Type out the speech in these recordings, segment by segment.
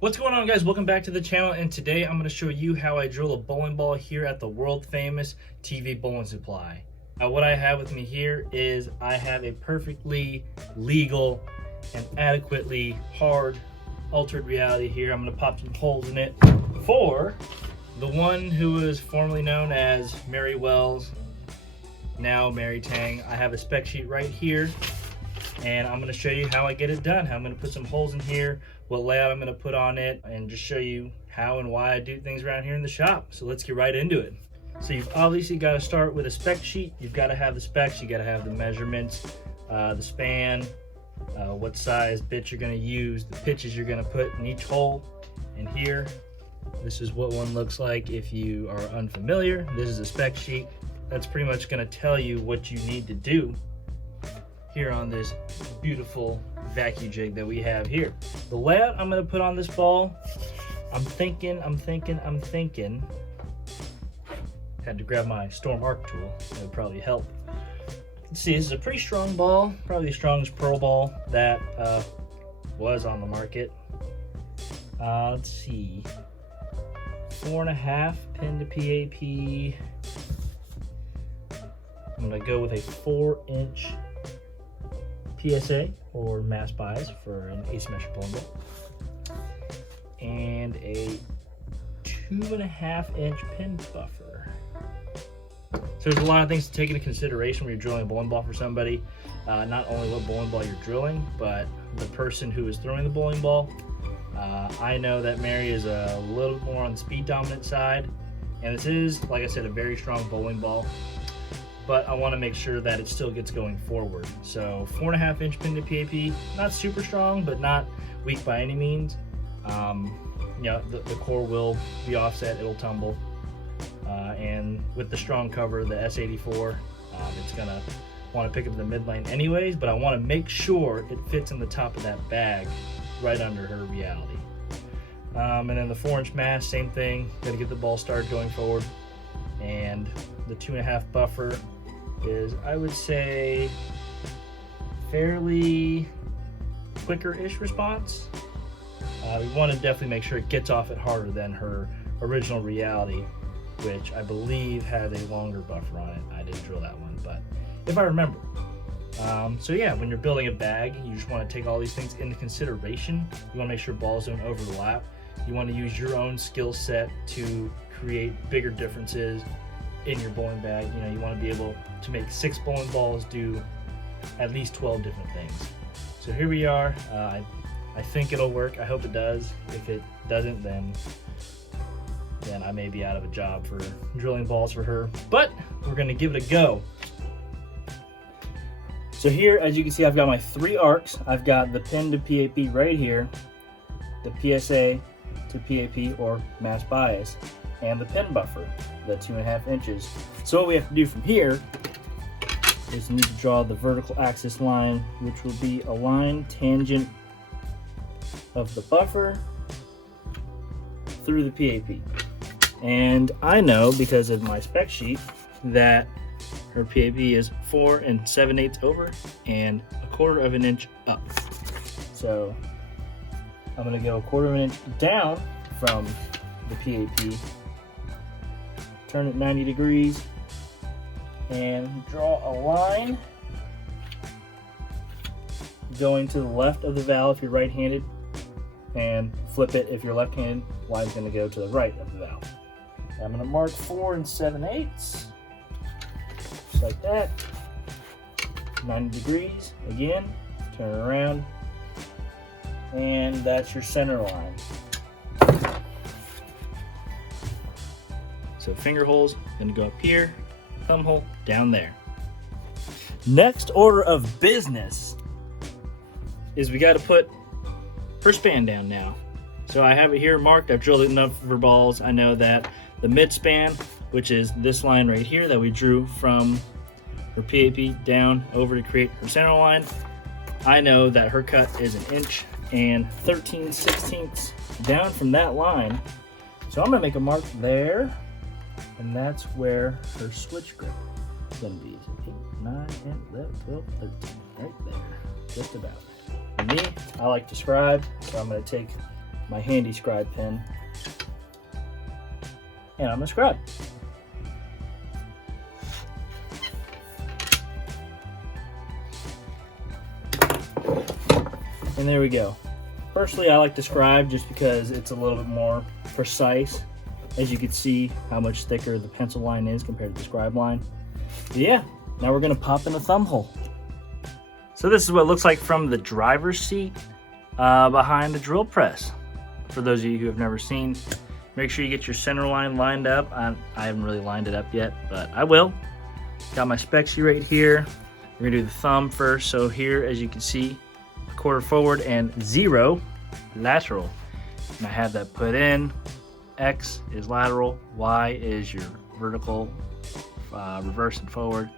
What's going on, guys? Welcome back to the channel, and today I'm going to show you how I drill a bowling ball here at the world famous TV Bowling Supply. Now what I have with me here is I have a perfectly legal and adequately hard altered reality here. I'm going to pop some holes in it for the one who is formerly known as Mary Wells, now Mary Tang. I have a spec sheet right here, and I'm going to show you how I get it done, how I'm going to put some holes in here, what layout I'm going to put on it, and just show you how and why I do things around here in the shop. So let's get right into it. So you've obviously got to start with a spec sheet. You've got to have the specs, you got to have the measurements, the span, what size bit you're going to use, the pitches you're going to put in each hole. And here, this is what one looks like if you are unfamiliar. This is a spec sheet. That's pretty much going to tell you what you need to do here on this beautiful vacuum jig that we have here. The layout I'm going to put on this ball, I'm thinking. Had to grab my Storm Arc tool. That would probably help. Let's see, this is a pretty strong ball, probably the strongest pearl ball that was on the market. Let's see, 4.5 pin to PAP. I'm gonna go with a 4-inch PSA or mass bias for an asymmetric bowling ball, and a 2.5-inch pin buffer. So there's a lot of things to take into consideration when you're drilling a bowling ball for somebody. Not only what bowling ball you're drilling, but the person who is throwing the bowling ball. I know that Mary is a little more on the speed dominant side, and this is, like I said, a very strong bowling ball, but I want to make sure that it still gets going forward. So 4.5-inch pin to PAP, not super strong, but not weak by any means. The core will be offset, it'll tumble. And with the strong cover, the S84, it's gonna want to pick up the mid lane anyways, but I want to make sure it fits in the top of that bag right under her reality. And then the 4-inch mass, same thing, gonna get the ball started going forward. And the 2.5 buffer is, I would say, fairly quicker-ish response. We want to definitely make sure it gets off it harder than her original reality, which I believe had a longer buffer on it. I didn't drill that one, but if I remember. So yeah, when you're building a bag, you just want to take all these things into consideration. You want to make sure balls don't overlap. You want to use your own skill set to create bigger differences in your bowling bag. You want to be able to make 6 bowling balls do at least 12 different things. So here we are. I think it'll work. I hope it does. If it doesn't, then I may be out of a job for drilling balls for her, but we're gonna give it a go. So here, as you can see, I've got my 3 arcs. I've got the pin to PAP right here, the PSA to PAP or mass bias, and the pin buffer, the 2.5 inches. So what we have to do from here is need to draw the vertical axis line, which will be a line tangent of the buffer through the PAP. And I know, because of my spec sheet, that her PAP is 4 7/8 over and 1/4 inch up. So I'm gonna go 1/4 inch down from the PAP, turn it 90 degrees, and draw a line going to the left of the valve if you're right-handed, and flip it if you're left-handed. Line's going to go to the right of the valve. I'm going to mark 4 7/8, just like that. 90 degrees again, turn it around, and that's your center line. So finger holes going to go up here, thumb hole down there. Next order of business is we got to put her span down now. So I have it here marked. I've drilled enough for balls. I know that the mid span, which is this line right here that we drew from her PAP down over to create her center line, I know that her cut is 1 inch and 13/16 down from that line. So I'm gonna make a mark there, and that's where her switch grip is gonna be. So 8, 9, 10, 11, 12, 13, right there, just about. For me, I like to scribe, so I'm going to take my handy scribe pen, and I'm gonna scribe. And there we go. Personally, I like to scribe just because it's a little bit more precise. As you can see how much thicker the pencil line is compared to the scribe line. But yeah, now we're gonna pop in the thumb hole. So this is what it looks like from the driver's seat behind the drill press. For those of you who have never seen, make sure you get your center line lined up. I haven't really lined it up yet, but I will. Got my spexy right here. We're gonna do the thumb first. So here, as you can see, quarter forward and 0 lateral. And I have that put in. X is lateral, Y is your vertical, reverse and forward.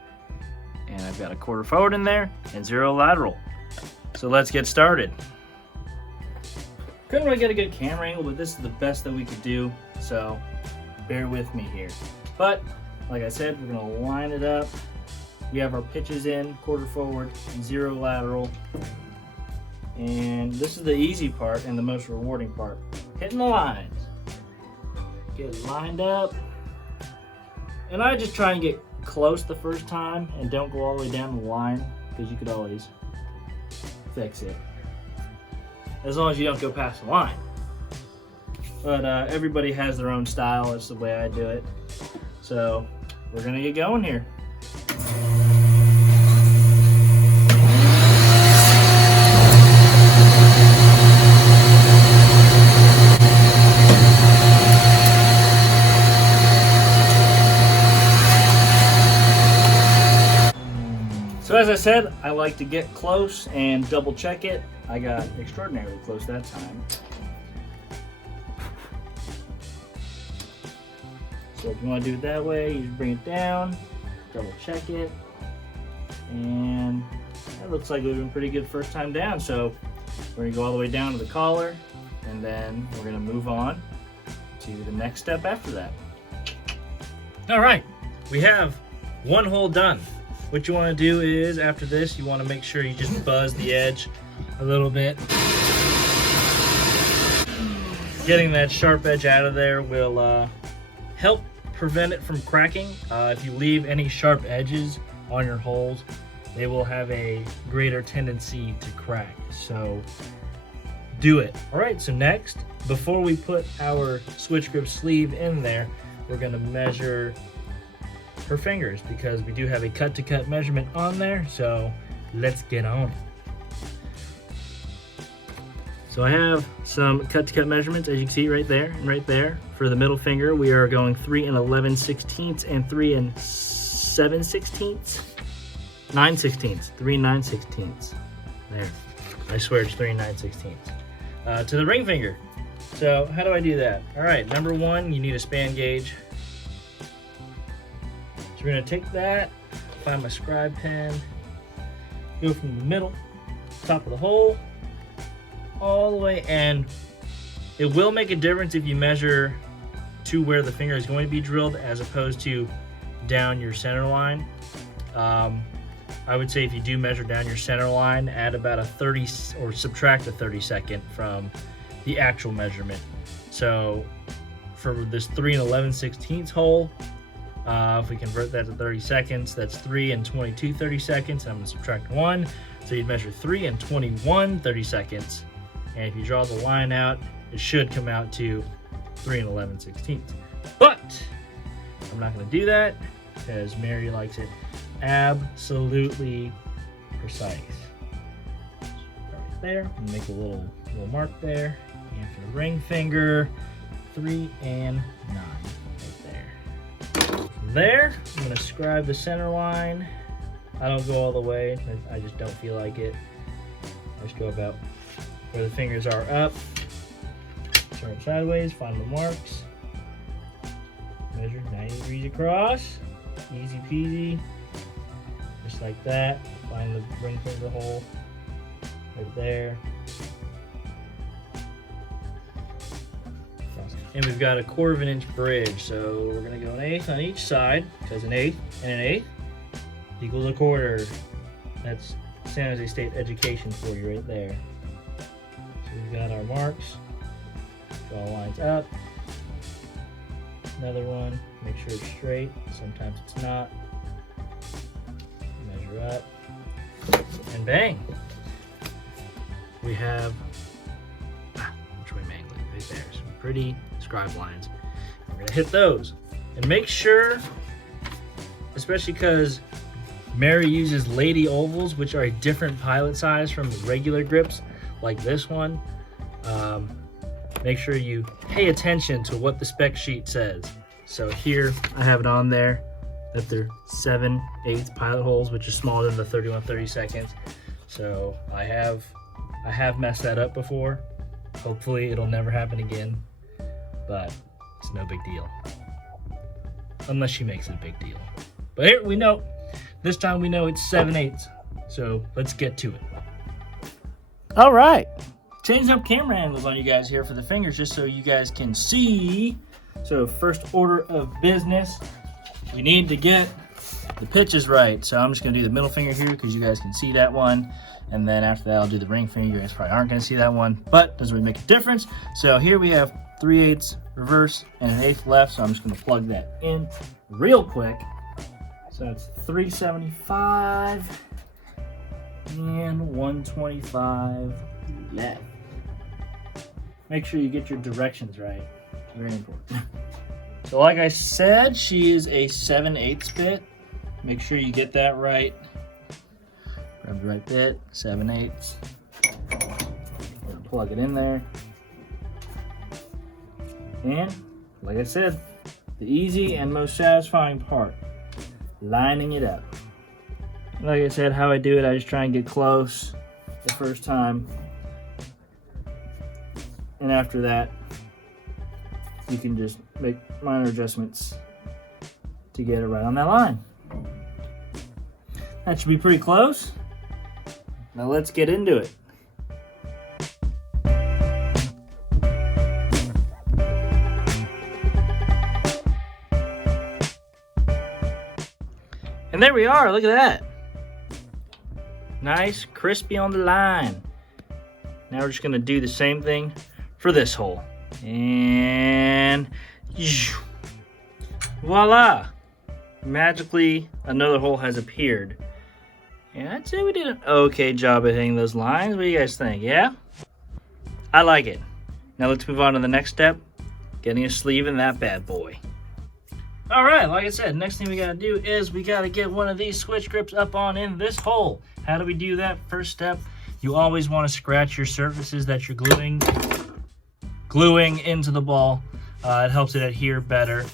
And I've got a quarter forward in there and 0 lateral. So let's get started. Couldn't really get a good camera angle, but this is the best that we could do. So bear with me here. But like I said, we're gonna line it up. We have our pitches in, quarter forward, 0 lateral. And this is the easy part and the most rewarding part. Hitting the lines. Get it lined up. And I just try and get close the first time and don't go all the way down the line, because you could always fix it. As long as you don't go past the line. But everybody has their own style. That's the way I do it. So we're gonna get going here. So as I said, I like to get close and double check it. I got extraordinarily close that time. So if you want to do it that way, you just bring it down, double check it, and that looks like it would have been pretty good first time down. So we're gonna go all the way down to the collar, and then we're gonna move on to the next step after that. All right, we have one hole done. What you want to do is, after this, you want to make sure you just buzz the edge a little bit. Getting that sharp edge out of there will help prevent it from cracking. If you leave any sharp edges on your holes, they will have a greater tendency to crack. So do it. All right, so next, before we put our switch grip sleeve in there, we're going to measure her fingers, because we do have a cut-to-cut measurement on there. So let's get on it. So I have some cut-to-cut measurements, as you can see right there and right there. For the middle finger, we are going 3 11/16 and 3 7/16, 9/16, 3 9/16. There, I swear it's 3 9/16. To the ring finger. So how do I do that? All right, number one, you need a span gauge. So we're gonna take that, find my scribe pen, go from the middle, top of the hole, all the way, and it will make a difference if you measure to where the finger is going to be drilled as opposed to down your center line. I would say if you do measure down your center line, add about a 30 or subtract a 32nd from the actual measurement. So for this 3 11/16 hole, if we convert that to 30 seconds, that's 3 22 30-seconds. I'm gonna subtract 1. So you'd measure 3 21 30-seconds. And if you draw the line out, it should come out to 3 11/16. But I'm not gonna do that because Mary likes it absolutely precise. So right there, make a little mark there. And for the ring finger, 3 and 9 right there. From there, I'm gonna scribe the center line. I don't go all the way, I just don't feel like it. I just go about where the fingers are up. Turn sideways, find the marks. Measure 90 degrees across. Easy peasy. Just like that. Find the ring finger hole right there. And we've got a 1/4 inch bridge, so we're gonna go 1/8 on each side, because 1/8 and 1/8 equals 1/4. That's San Jose State education for you right there. So we've got our marks. Draw lines up. Another one, make sure it's straight. Sometimes it's not. Measure up, and bang. We have, which way am I angling? Right there, some pretty scribe lines. We're gonna hit those. And make sure, especially because Mary uses lady ovals, which are a different pilot size from regular grips, like this one. Make sure you pay attention to what the spec sheet says. So here I have it on there that they're 7/8 pilot holes, which is smaller than the 31/32. So I have messed that up before. Hopefully it'll never happen again, but it's no big deal. Unless she makes it a big deal. But here we know, this time we know it's 7/8. So let's get to it. All right. Changing up camera angles on you guys here for the fingers just so you guys can see. So first order of business, we need to get the pitches right. So I'm just gonna do the middle finger here because you guys can see that one. And then after that, I'll do the ring finger. You guys probably aren't gonna see that one, but doesn't really make a difference. So here we have 3/8 reverse and 1/8 left. So I'm just gonna plug that in real quick. So it's 375 and 125 left. Make sure you get your directions right. Very important. So like I said, she is a 7/8 bit. Make sure you get that right. Grab the right bit, 7/8. Plug it in there. And like I said, the easy and most satisfying part, lining it up. Like I said, how I do it, I just try and get close the first time. And after that, you can just make minor adjustments to get it right on that line. That should be pretty close. Now let's get into it. And there we are, look at that. Nice, crispy on the line. Now we're just gonna do the same thing for this hole. And voila! Magically, another hole has appeared. And I'd say we did an okay job at hitting those lines. What do you guys think? Yeah? I like it. Now let's move on to the next step, getting a sleeve in that bad boy. All right, like I said, next thing we gotta do is we gotta get one of these switch grips up on in this hole. How do we do that? First step, you always wanna scratch your surfaces that you're gluing into the ball. It helps it adhere better.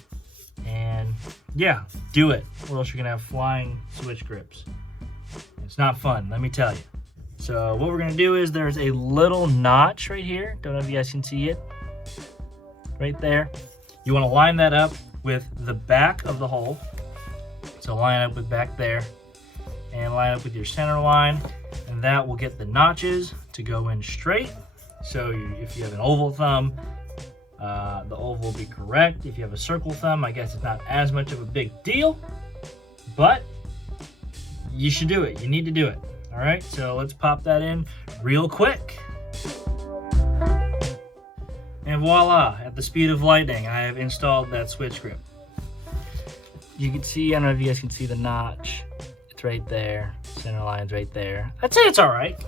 And yeah, do it, or else you're gonna have flying switch grips. It's not fun, let me tell you. So what we're gonna do is there's a little notch right here. Don't know if you guys can see it. Right there. You wanna line that up with the back of the hole. So line up with back there and line up with your center line, and that will get the notches to go in straight. So if you have an oval thumb, the oval will be correct. If you have a circle thumb, I guess it's not as much of a big deal, but you should do it. You need to do it. All right, so let's pop that in real quick. And voila, at the speed of lightning, I have installed that switch grip. You can see, I don't know if you guys can see the notch. It's right there, center line's right there. I'd say it's all right.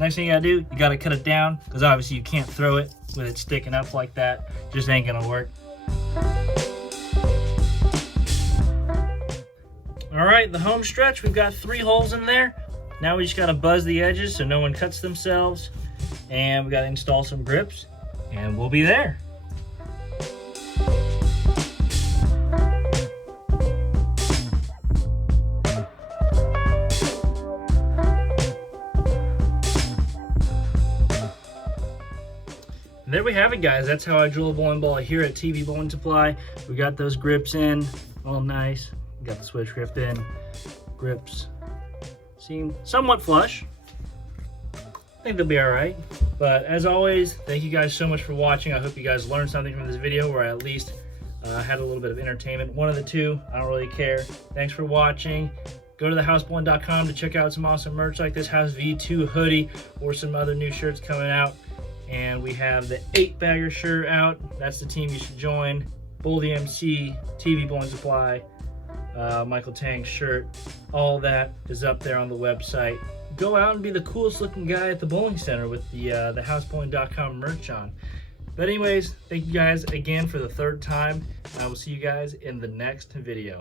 Next thing you gotta do, you gotta cut it down, because obviously you can't throw it with it sticking up like that. Just ain't gonna work. All right, the home stretch, we've got 3 holes in there. Now we just gotta buzz the edges so no one cuts themselves. And we gotta install some grips, and we'll be there. And there we have it, guys. That's how I drill a bowling ball here at TV Bowling Supply. We got those grips in, all nice. We got the switch grip in, grips seem somewhat flush. I think they'll be all right. But as always, thank you guys so much for watching. I hope you guys learned something from this video, or at least had a little bit of entertainment. One of the two, I don't really care. Thanks for watching. Go to thehousebowling.com to check out some awesome merch like this House V2 hoodie or some other new shirts coming out. And we have the 8-bagger shirt out. That's the team you should join. Boldy MC, TV Bowling Supply, Michael Tang shirt. All that is up there on the website. Go out and be the coolest looking guy at the bowling center with the housebowling.com merch on. But anyways, thank you guys again for the 3rd time. I will see you guys in the next video.